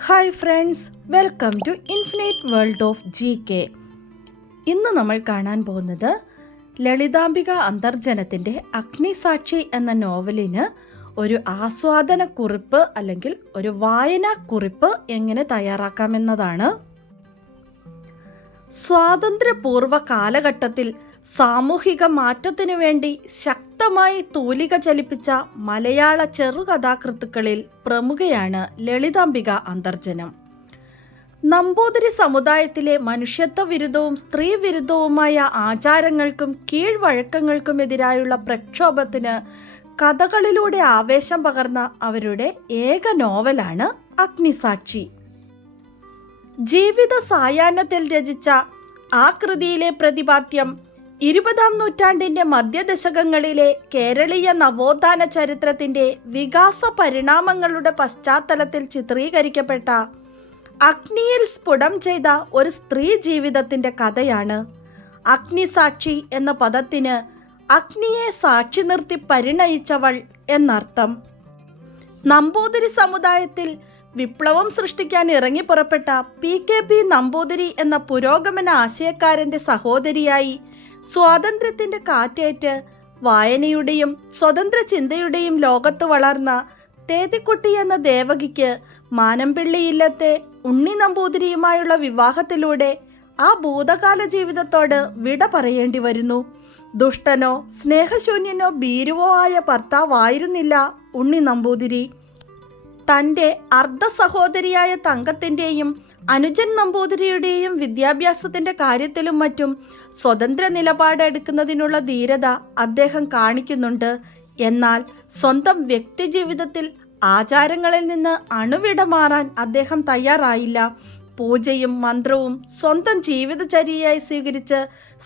Hi friends welcome to infinite world of G K ഇന്ന് നമ്മൾ കാണാൻ പോകുന്നത് ലളിതാംബിക അന്തർജനത്തിന്റെ അഗ്നിസാക്ഷി എന്ന നോവലിന് ഒരു ആസ്വാദന കുറിപ്പ് അല്ലെങ്കിൽ ഒരു വായനാ കുറിപ്പ് എങ്ങനെ തയ്യാറാക്കാമെന്നതാണ് സ്വാതന്ത്ര്യപൂർവ കാലഘട്ടത്തിൽ സാമൂഹിക മാറ്റത്തിനു വേണ്ടി ശക്തമായി തൂലിക ചലിപ്പിച്ച മലയാള ചെറുകഥാകൃത്തുക്കളിൽ പ്രമുഖയാണ് ലളിതാംബിക അന്തർജനം. നമ്പൂതിരി സമുദായത്തിലെ മനുഷ്യത്വ വിരുദ്ധവും സ്ത്രീ വിരുദ്ധവുമായ ആചാരങ്ങൾക്കും കീഴ്വഴക്കങ്ങൾക്കുമെതിരായുള്ള പ്രക്ഷോഭത്തിന് കഥകളിലൂടെ ആവേശം പകർന്ന അവരുടെ ഏക നോവലാണ് അഗ്നിസാക്ഷി. ജീവിത സായാഹ്നത്തിൽ രചിച്ച ആ കൃതിയിലെ പ്രതിപാദ്യം ഇരുപതാം നൂറ്റാണ്ടിന്റെ മധ്യദശകങ്ങളിലെ കേരളീയ നവോത്ഥാന ചരിത്രത്തിന്റെ വികാസ പരിണാമങ്ങളുടെ പശ്ചാത്തലത്തിൽ ചിത്രീകരിക്കപ്പെട്ട അഗ്നിയിൽ സ്ഫുടം ചെയ്ത ഒരു സ്ത്രീ ജീവിതത്തിന്റെ കഥയാണ്. അഗ്നിസാക്ഷി എന്ന പദത്തിന് അഗ്നിയെ സാക്ഷി നിർത്തി പരിണയിച്ചവൾ എന്നർത്ഥം. നമ്പൂതിരി സമുദായത്തിൽ വിപ്ലവം സൃഷ്ടിക്കാൻ ഇറങ്ങി പുറപ്പെട്ട പി കെ പി നമ്പൂതിരി എന്ന പുരോഗമന ആശയക്കാരന്റെ സഹോദരിയായി സ്വാതന്ത്ര്യത്തിന്റെ കാറ്റേറ്റ് വായനയുടെയും സ്വതന്ത്ര ചിന്തയുടെയും ലോകത്ത് വളർന്ന തേതിക്കുട്ടി എന്ന ദേവകിക്ക് മാനംപിള്ളിയില്ലത്തെ ഉണ്ണി നമ്പൂതിരിയുമായുള്ള വിവാഹത്തിലൂടെ ആ ഭൂതകാല ജീവിതത്തോട് വിട പറയേണ്ടി വരുന്നു. ദുഷ്ടനോ സ്നേഹശൂന്യനോ ഭീരുവോ ആയ ഭർത്താവായിരുന്നില്ല ഉണ്ണി നമ്പൂതിരി. തന്റെ അർദ്ധ സഹോദരിയായ തങ്കത്തിന്റെയും അനുജൻ നമ്പൂതിരിയുടെയും വിദ്യാഭ്യാസത്തിന്റെ കാര്യത്തിലും മറ്റും സ്വതന്ത്ര നിലപാടെടുക്കുന്നതിനുള്ള ധീരത അദ്ദേഹം കാണിക്കുന്നുണ്ട്. എന്നാൽ സ്വന്തം വ്യക്തിജീവിതത്തിൽ ആചാരങ്ങളിൽ നിന്ന് അണുവിട മാറാൻ അദ്ദേഹം തയ്യാറായില്ല. പൂജയും മന്ത്രവും സ്വന്തം ജീവിതചര്യയായി സ്വീകരിച്ച്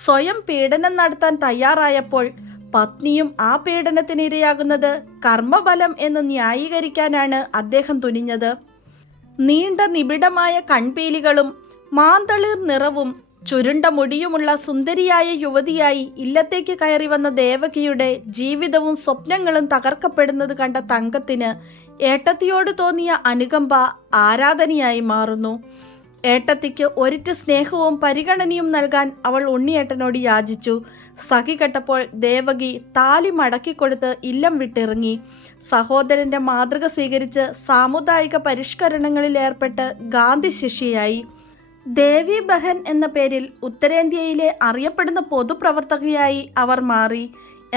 സ്വയം പീഡനം നടത്താൻ തയ്യാറായപ്പോൾ പത്നിയും ആ പീഡനത്തിനിരയാകുന്നത് കർമ്മബലം എന്ന് ന്യായീകരിക്കാനാണ് അദ്ദേഹം തുനിഞ്ഞത്. നീണ്ട നിബിഡമായ കൺപീലികളും മാന്തളിർ നിറവും ചുരുണ്ട മുടിയുമുള്ള സുന്ദരിയായ യുവതിയായി ഇല്ലത്തേക്ക് കയറി വന്ന ദേവകിയുടെ ജീവിതവും സ്വപ്നങ്ങളും തകർക്കപ്പെടുന്നത് കണ്ട തങ്കത്തിന് ഏട്ടത്തിയോട് തോന്നിയ അനുകമ്പ ആരാധനയായി മാറുന്നു. ഏട്ടത്തിക്ക് ഒരിറ്റ് സ്നേഹവും പരിഗണനയും നൽകാൻ അവൾ ഉണ്ണിയേട്ടനോട് യാചിച്ചു. സഖി കെട്ടപ്പോൾ ദേവകി താലി മടക്കിക്കൊടുത്ത് ഇല്ലം വിട്ടിറങ്ങി. സഹോദരന്റെ മാതൃക സ്വീകരിച്ച് സാമുദായിക പരിഷ്കരണങ്ങളിൽ ഏർപ്പെട്ട് ഗാന്ധി ശിഷ്യയായി. ദേവി ബഹൻ എന്ന പേരിൽ ഉത്തരേന്ത്യയിലെ അറിയപ്പെടുന്ന പൊതുപ്രവർത്തകയായി അവർ മാറി.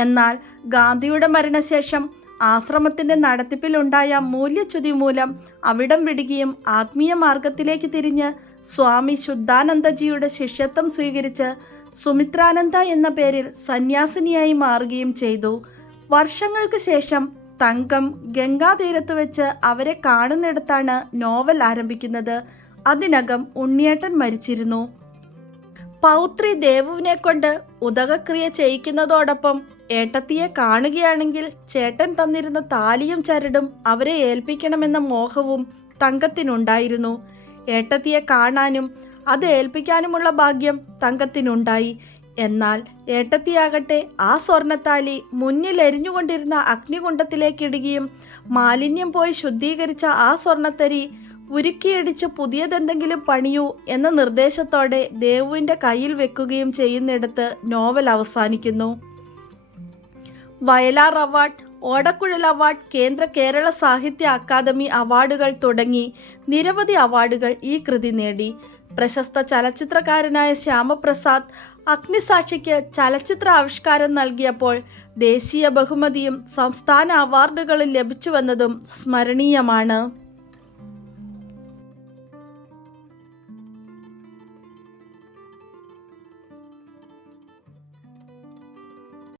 എന്നാൽ ഗാന്ധിയുടെ മരണശേഷം ആശ്രമത്തിന്റെ നടത്തിപ്പിലുണ്ടായ മൂല്യച്യുതി മൂലം അവിടം വിടുകയും ആത്മീയ മാർഗത്തിലേക്ക് തിരിഞ്ഞ് സ്വാമി ശുദ്ധാനന്ദജിയുടെ ശിഷ്യത്വം സ്വീകരിച്ച് സുമിത്രാനന്ദ എന്ന പേരിൽ സന്യാസിനിയായി മാറുകയും ചെയ്തു. വർഷങ്ങൾക്ക് ശേഷം തങ്കം ഗംഗാതീരത്ത് വെച്ച് അവരെ കാണുന്നിടത്താണ് നോവൽ ആരംഭിക്കുന്നത്. അതിനകം ഉണ്ണിയേട്ടൻ മരിച്ചിരുന്നു. പൗത്രി ദേവുവിനെ കൊണ്ട് ഉദകക്രിയ ചെയ്യിക്കുന്നതോടൊപ്പം ഏട്ടത്തിയെ കാണുകയാണെങ്കിൽ ചേട്ടൻ തന്നിരുന്ന താലിയും ചരടും അവരെ ഏൽപ്പിക്കണമെന്ന മോഹവും തങ്കത്തിനുണ്ടായിരുന്നു. ഏട്ടത്തിയെ കാണാനും അത് ഏൽപ്പിക്കാനുമുള്ള ഭാഗ്യം തങ്കത്തിനുണ്ടായി. എന്നാൽ ഏട്ടത്തിയാകട്ടെ ആ സ്വർണത്താലി മുന്നിൽ എരിഞ്ഞുകൊണ്ടിരുന്ന അഗ്നികുണ്ഡത്തിലേക്കിടുകയും മാലിന്യം പോയി ശുദ്ധീകരിച്ച ആ സ്വർണത്തരി ഉരുക്കിയടിച്ച് പുതിയതെന്തെങ്കിലും പണിയൂ എന്ന നിർദ്ദേശത്തോടെ ദേവുവിന്റെ കയ്യിൽ വെക്കുകയും ചെയ്യുന്നിടത്ത് നോവൽ അവസാനിക്കുന്നു. വയലാർ അവാർഡ് ഓടക്കുഴൽ അവാർഡ് കേന്ദ്ര കേരള സാഹിത്യ അക്കാദമി അവാർഡുകൾ തുടങ്ങി നിരവധി അവാർഡുകൾ ഈ കൃതി നേടി. പ്രശസ്ത ചലച്ചിത്രകാരനായ ശ്യാമപ്രസാദ് അഗ്നിസാക്ഷിക്ക് ചലച്ചിത്ര ആവിഷ്കാരം നൽകിയപ്പോൾ ദേശീയ ബഹുമതിയും സംസ്ഥാന അവാർഡുകളും ലഭിച്ചുവെന്നതും സ്മരണീയമാണ്.